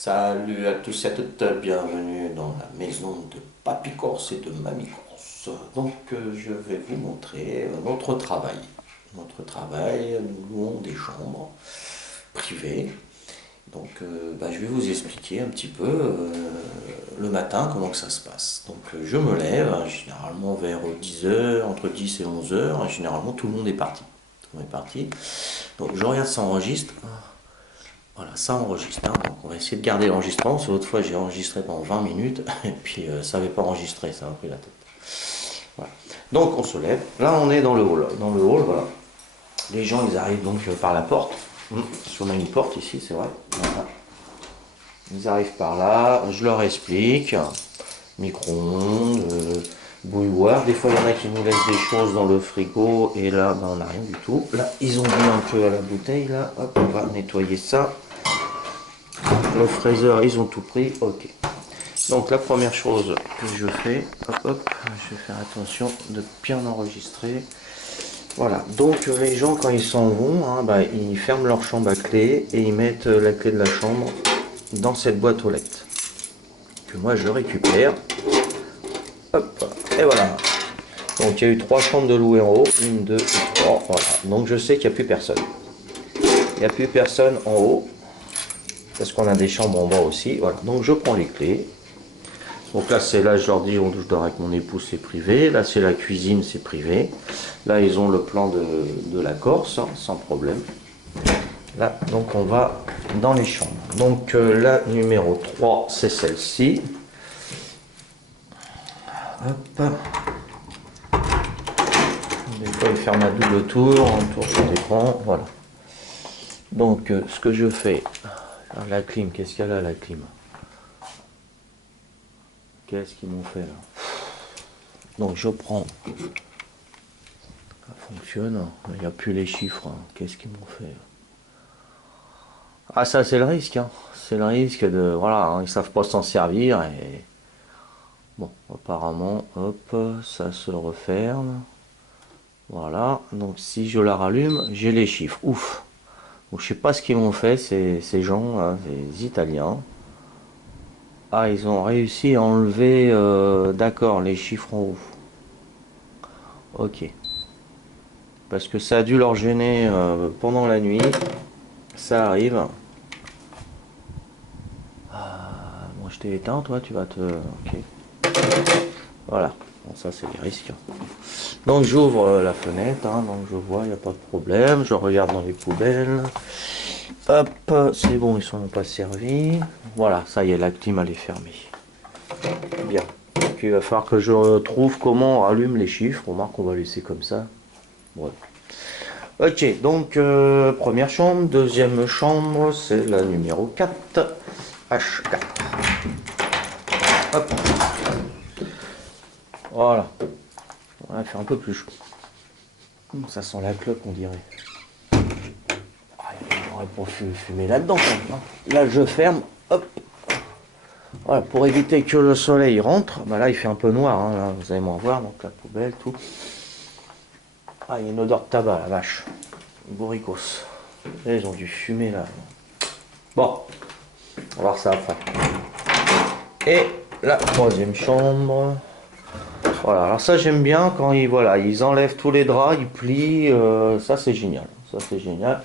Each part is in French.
Salut à tous et à toutes, bienvenue dans la maison de Papy Corse et de Mamie Corse. Donc je vais vous montrer notre travail. Notre travail, nous louons des chambres privées. Donc je vais vous expliquer un petit peu le matin comment que ça se passe. Donc je me lève, généralement vers 10 heures, entre 10 et 11 heures, et généralement tout le monde est parti. Tout le monde est parti. Donc je regarde ça enregistre. Voilà, ça enregistre. Hein. Donc on va essayer de garder l'enregistrement. Parce que l'autre fois j'ai enregistré pendant 20 minutes et puis ça n'avait pas enregistré, ça m'a pris la tête. Voilà. Donc on se lève. Là on est dans le hall. Dans le hall, voilà. Les gens ils arrivent donc par la porte. Si on a une porte ici, c'est vrai. Voilà. Ils arrivent par là. Je leur explique. Micro-ondes, bouilloire. Des fois il y en a qui nous laissent des choses dans le frigo et là on n'a rien du tout. Là ils ont bu un peu à la bouteille. Là, hop, on va nettoyer ça. Le fraiseur, ils ont tout pris, ok. Donc la première chose que je fais, hop, je vais faire attention de bien enregistrer. Voilà, donc les gens quand ils s'en vont, ils ferment leur chambre à clé et ils mettent la clé de la chambre dans cette boîte aux lettres. Que moi je récupère. Hop, et voilà. Donc il y a eu 3 chambres de loup en haut, 1, 2 et 3, voilà. Donc je sais qu'il n'y a plus personne. Il n'y a plus personne en haut. Parce qu'on a des chambres en bas aussi, voilà. Donc je prends les clés. Donc là c'est là je leur dis je dors avec mon épouse, c'est privé. Là c'est la cuisine, c'est privé. Là ils ont le plan de la Corse, hein, sans problème. Là donc on va dans les chambres. Donc la numéro 3 c'est celle-ci. Hop. Des fois il ferme à double tour, un tour sur l'écran, voilà. Donc ce que je fais, la clim, qu'est-ce qu'il y a là la clim? Qu'est-ce qu'ils m'ont fait là? Donc je prends. Ça fonctionne. Il n'y a plus les chiffres. Hein. Qu'est-ce qu'ils m'ont fait? Ah ça c'est le risque. Hein. C'est le risque de. Voilà, hein, ils savent pas s'en servir. Et bon, apparemment, hop, ça se referme. Voilà. Donc si je la rallume, j'ai les chiffres. Ouf. Donc je sais pas ce qu'ils m'ont fait, ces gens, là, ces Italiens. Ah, ils ont réussi à enlever, d'accord, les chiffres en haut. Ok. Parce que ça a dû leur gêner pendant la nuit. Ça arrive. Bon, je t'ai éteint, toi, tu vas te... Ok. Voilà. Bon, ça, c'est les risques. Donc, j'ouvre la fenêtre. Hein, donc, je vois, il n'y a pas de problème. Je regarde dans les poubelles. Hop, c'est bon, ils ne sont pas servis. Voilà, ça y est, la clim, elle est fermée. Bien. Donc, il va falloir que je trouve comment on rallume les chiffres. On remarque qu'on va laisser comme ça. Voilà. Ok, donc première chambre, deuxième chambre, c'est la numéro 4, H4. Hop. Voilà. Voilà, il fait un peu plus chaud. Ça sent la clope, on dirait. Ah, il aurait pas fumer là-dedans. Hein. Là, je ferme. Hop. Voilà, pour éviter que le soleil rentre. Bah là, il fait un peu noir. Hein, là, vous allez m'en voir. Donc la poubelle, tout. Ah, il y a une odeur de tabac, la vache. Bourricos. Là, ils ont dû fumer là. Bon, on va voir ça après. Et la troisième chambre. Voilà, alors ça j'aime bien quand ils enlèvent tous les draps, ils plient, ça c'est génial. Ça c'est génial.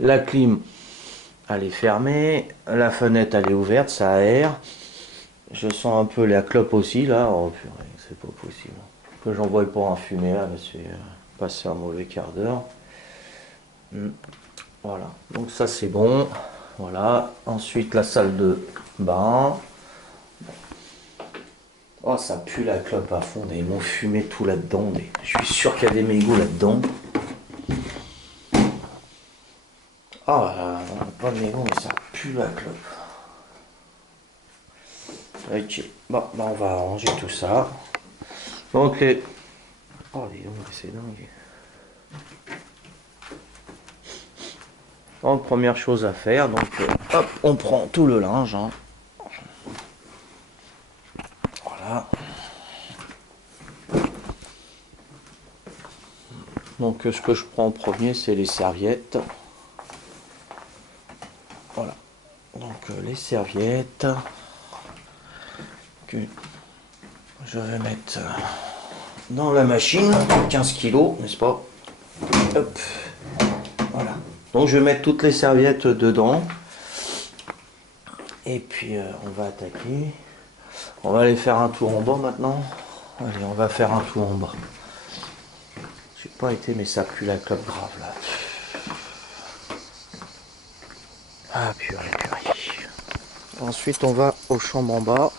La clim, elle est fermée, la fenêtre elle est ouverte, ça aère. Je sens un peu la clope aussi là. Oh purée, c'est pas possible. Que j'envoie pas un fumée là, c'est passer un mauvais quart d'heure. Voilà, donc ça c'est bon. Voilà, ensuite la salle de bain. Oh, ça pue la clope à fond, ils m'ont fumé tout là-dedans, mais je suis sûr qu'il y a des mégots là-dedans. Oh, pas de mégots, mais ça pue la clope. Ok, bon, on va arranger tout ça. Donc les... Oh, les ongles, c'est dingue. Donc, première chose à faire, donc, hop, on prend tout le linge. Hein. Voilà. Donc ce que je prends en premier c'est les serviettes. Voilà. Donc les serviettes que je vais mettre dans la machine, 15 kilos, n'est-ce pas? Hop, voilà. Donc je vais mettre toutes les serviettes dedans. Et puis on va attaquer. On va aller faire un tour en bas maintenant. Allez, on va faire un tour en bas. J'ai pas été, mais ça pue la clope grave là. Ah purée, purée. Ensuite on va aux chambres en bas.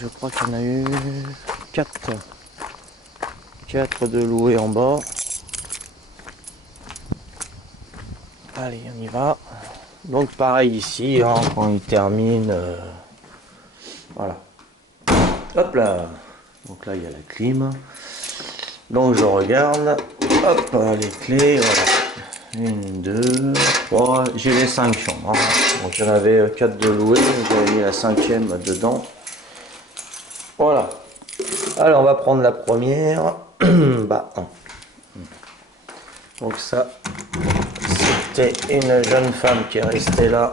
Je crois qu'il y en a eu 4 de loués en bas. Allez, on y va. Donc pareil ici, hein, quand il termine, voilà. Hop là. Donc là il y a la clim. Donc je regarde. Hop, les clés. Voilà. 1, 2, 3. J'ai les 5 chambres. Hein. Donc j'en avais 4 de loués. J'avais mis la 5e dedans. Voilà. Alors on va prendre la première. Bah, donc ça, c'était une jeune femme qui est restée là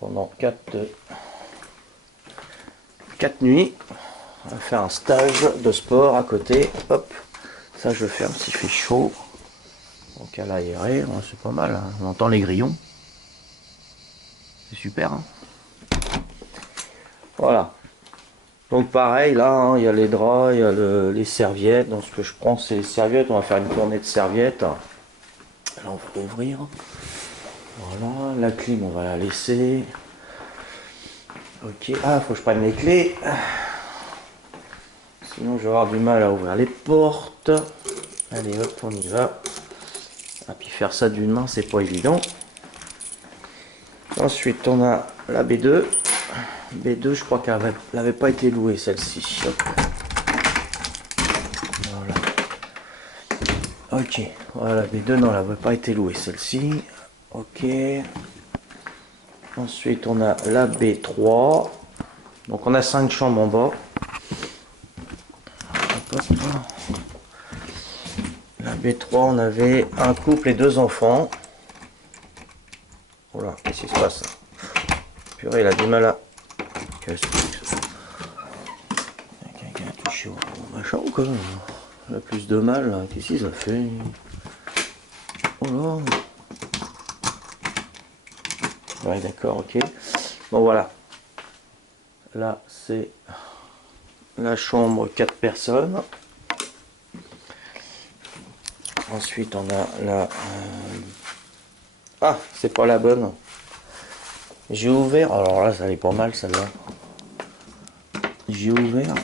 pendant 4 nuits. On va faire un stage de sport à côté. Hop, ça je ferme s'il fait chaud. Donc à l'aérer, c'est pas mal. Hein. On entend les grillons. C'est super. Hein. Voilà. Donc pareil, là, hein, il y a les draps, il y a les serviettes. Donc ce que je prends, c'est les serviettes. On va faire une tournée de serviettes. Là, on va ouvrir. Voilà, la clim, on va la laisser. Ok, ah, faut que je prenne les clés. Sinon, je vais avoir du mal à ouvrir les portes. Allez, hop, on y va. Et puis faire ça d'une main, c'est pas évident. Ensuite, on a la B2. B2, je crois qu'elle n'avait pas été louée, celle-ci. Voilà. Ok, voilà, B2, non, elle n'avait pas été louée, celle-ci. Ok. Ensuite, on a la B3. Donc, on a 5 chambres en bas. Hop, hop. La B3, on avait un couple et 2 enfants. Voilà, qu'est-ce qui se passe? Purée, il a du mal à... Qu'est-ce que c'est que ça? Quelqu'un a touché au machin ou quoi? Il a plus de mal, qu'est-ce qu'il a fait? Oh là. Ouais, d'accord, ok. Bon, voilà. Là, c'est la chambre 4 personnes. Ensuite, on a la... Ah, c'est pas la bonne. J'ai ouvert... Alors là, ça allait pas mal, celle-là. J'ai ouvert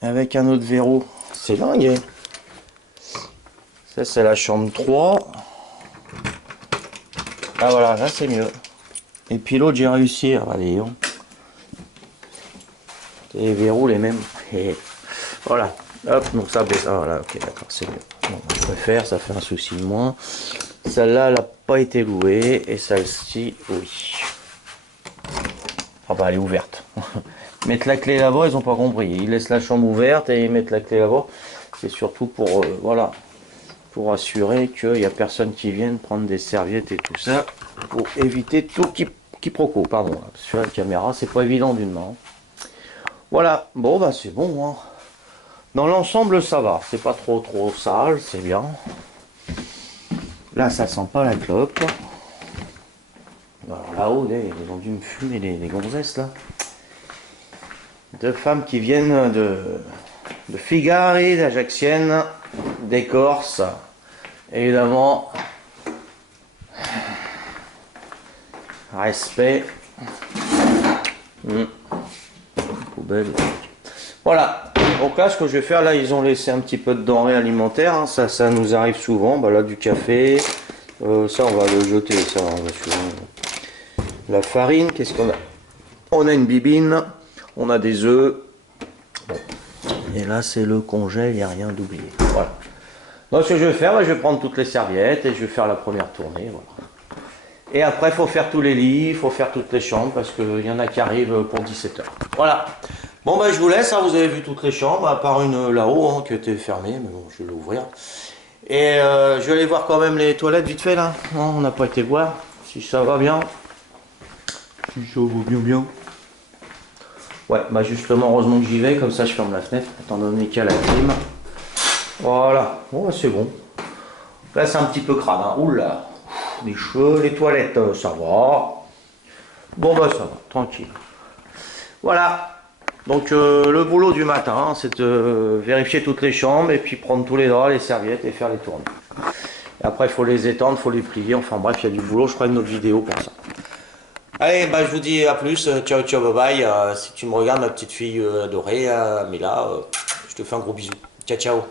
avec un autre verrou. C'est dingue. Hein. Ça, c'est la chambre 3. Ah, voilà, là, c'est mieux. Et puis l'autre, j'ai réussi. Ah, allez, on... les verrous, les mêmes. Et voilà. Hop, donc ça baisse. Ah, voilà, ok, d'accord, c'est mieux. Bon, je préfère, ça fait un souci de moins. Celle-là, elle n'a pas été louée. Et celle-ci, oui. Ah bah, elle est ouverte. Mettre la clé là-bas, ils n'ont pas compris. Ils laissent la chambre ouverte et ils mettent la clé là-bas. C'est surtout pour, voilà, pour assurer qu'il n'y a personne qui vienne prendre des serviettes et tout ça. Pour éviter tout quiproquo. Pardon, sur la caméra, c'est pas évident d'une main. Voilà, bon, bah c'est bon. Hein. Dans l'ensemble, ça va. C'est pas trop sale, c'est bien. Là, ça sent pas la clope. Alors là-haut, ils ont dû me fumer les gonzesses, là. 2 femmes qui viennent de Figari, d'Ajacciennes, des Corses. Évidemment, respect. Poubelle. Voilà. Donc là, ce que je vais faire, là, ils ont laissé un petit peu de denrées alimentaires. Hein. Ça nous arrive souvent. Bah, là, du café. Ça, on va le jeter. Ça, on va souvent... La farine, qu'est-ce qu'on a? On a une bibine. On a des œufs. Bon. Et là, c'est le congèle. Il n'y a rien d'oublié. Voilà. Donc, ce que je vais faire, bah, je vais prendre toutes les serviettes et je vais faire la première tournée. Voilà. Et après, il faut faire tous les lits, il faut faire toutes les chambres parce qu'il y en a qui arrivent pour 17 h. Voilà. Bon, bah, je vous laisse. Hein, vous avez vu toutes les chambres, à part une là-haut hein, qui était fermée. Mais bon, je vais l'ouvrir. Et je vais aller voir quand même les toilettes vite fait là. Non, on n'a pas été voir. Si ça va bien. Si ça va bien bien. Ouais, bah justement, heureusement que j'y vais, comme ça je ferme la fenêtre, étant donné qu'il y a la clim. Voilà, bon, c'est bon. Là c'est un petit peu crade, hein. Oula, les cheveux, les toilettes, ça va. Bon bah ça va, tranquille. Voilà, donc le boulot du matin, hein, c'est de vérifier toutes les chambres et puis prendre tous les draps, les serviettes et faire les tournées. Et après il faut les étendre, il faut les plier, enfin bref, il y a du boulot, je ferai une autre vidéo pour ça. Allez, bah, je vous dis à plus, ciao ciao, bye bye. Si tu me regardes, ma petite fille adorée, mais là, je te fais un gros bisou. Ciao ciao.